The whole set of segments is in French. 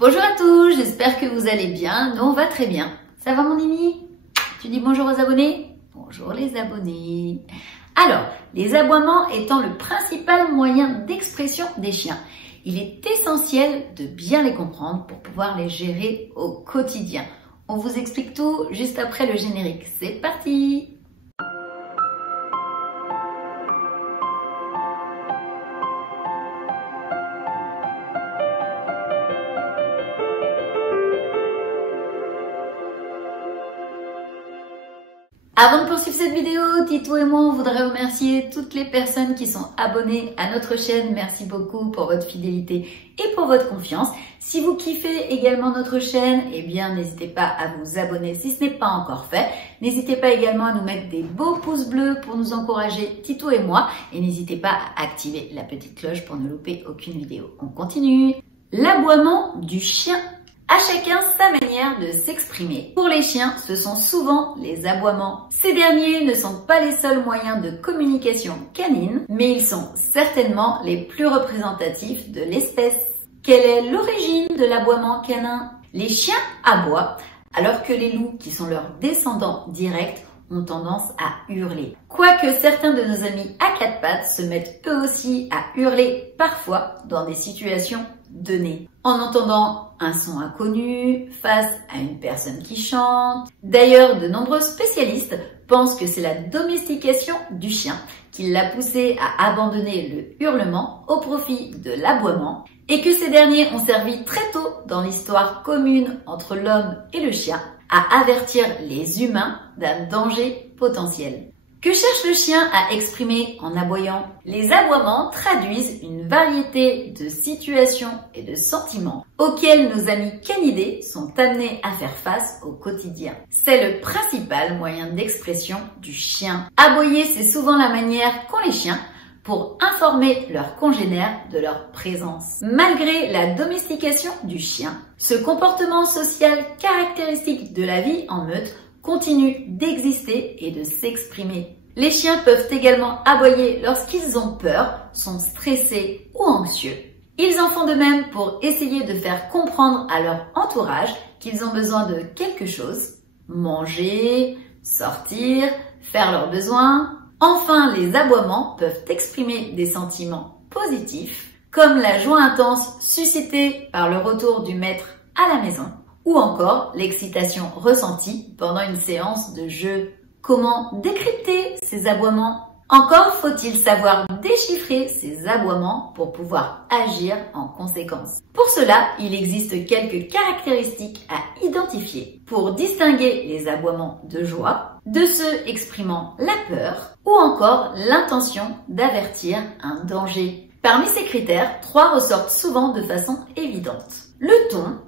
Bonjour à tous, j'espère que vous allez bien. Nous on va très bien. Ça va mon Nini? Tu dis bonjour aux abonnés? Bonjour les abonnés. Alors, les aboiements étant le principal moyen d'expression des chiens, il est essentiel de bien les comprendre pour pouvoir les gérer au quotidien. On vous explique tout juste après le générique. C'est parti! Avant de poursuivre cette vidéo, Tito et moi, on voudrait remercier toutes les personnes qui sont abonnées à notre chaîne. Merci beaucoup pour votre fidélité et pour votre confiance. Si vous kiffez également notre chaîne, eh bien, n'hésitez pas à vous abonner si ce n'est pas encore fait. N'hésitez pas également à nous mettre des beaux pouces bleus pour nous encourager, Tito et moi. Et n'hésitez pas à activer la petite cloche pour ne louper aucune vidéo. On continue. L'aboiement du chien. À chacun sa manière de s'exprimer. Pour les chiens, ce sont souvent les aboiements. Ces derniers ne sont pas les seuls moyens de communication canine, mais ils sont certainement les plus représentatifs de l'espèce. Quelle est l'origine de l'aboiement canin? Les chiens aboient, alors que les loups, qui sont leurs descendants directs, ont tendance à hurler. Quoique certains de nos amis à quatre pattes se mettent eux aussi à hurler parfois dans des situations données. En entendant un son inconnu, face à une personne qui chante. D'ailleurs, de nombreux spécialistes pensent que c'est la domestication du chien qui l'a poussé à abandonner le hurlement au profit de l'aboiement et que ces derniers ont servi très tôt dans l'histoire commune entre l'homme et le chien à avertir les humains d'un danger potentiel. Que cherche le chien à exprimer en aboyant? Les aboiements traduisent une variété de situations et de sentiments auxquels nos amis canidés sont amenés à faire face au quotidien. C'est le principal moyen d'expression du chien. Aboyer, c'est souvent la manière qu'ont les chiens pour informer leurs congénères de leur présence. Malgré la domestication du chien, ce comportement social caractéristique de la vie en meute continue d'exister et de s'exprimer. Les chiens peuvent également aboyer lorsqu'ils ont peur, sont stressés ou anxieux. Ils en font de même pour essayer de faire comprendre à leur entourage qu'ils ont besoin de quelque chose, manger, sortir, faire leurs besoins. Enfin, les aboiements peuvent exprimer des sentiments positifs, comme la joie intense suscitée par le retour du maître à la maison, ou encore l'excitation ressentie pendant une séance de jeu. Comment décrypter ces aboiements? Encore faut-il savoir déchiffrer ces aboiements pour pouvoir agir en conséquence. Pour cela, il existe quelques caractéristiques à identifier pour distinguer les aboiements de joie de ceux exprimant la peur ou encore l'intention d'avertir un danger. Parmi ces critères, 3 ressortent souvent de façon évidente. Le ton,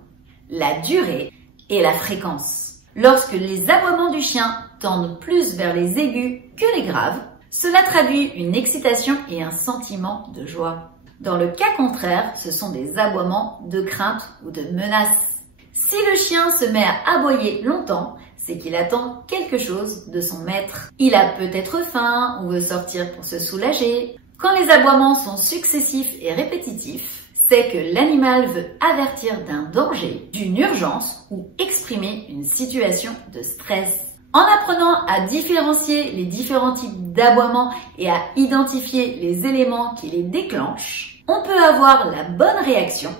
la durée et la fréquence. Lorsque les aboiements du chien tendent plus vers les aigus que les graves, cela traduit une excitation et un sentiment de joie. Dans le cas contraire, ce sont des aboiements de crainte ou de menace. Si le chien se met à aboyer longtemps, c'est qu'il attend quelque chose de son maître. Il a peut-être faim ou veut sortir pour se soulager. Quand les aboiements sont successifs et répétitifs, c'est que l'animal veut avertir d'un danger, d'une urgence ou exprimer une situation de stress. En apprenant à différencier les différents types d'aboiements et à identifier les éléments qui les déclenchent, on peut avoir la bonne réaction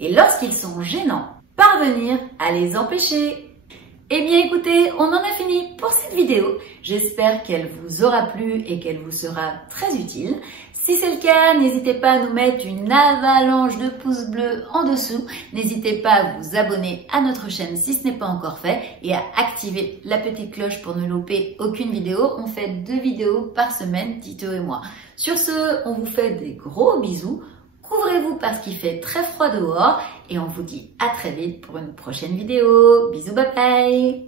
et lorsqu'ils sont gênants, parvenir à les empêcher. Eh bien écoutez, on en a fini pour cette vidéo. J'espère qu'elle vous aura plu et qu'elle vous sera très utile. Si c'est le cas, n'hésitez pas à nous mettre une avalanche de pouces bleus en dessous. N'hésitez pas à vous abonner à notre chaîne si ce n'est pas encore fait et à activer la petite cloche pour ne louper aucune vidéo. On fait 2 vidéos par semaine, Tito et moi. Sur ce, on vous fait des gros bisous. Couvrez-vous parce qu'il fait très froid dehors et on vous dit à très vite pour une prochaine vidéo. Bisous, bye bye!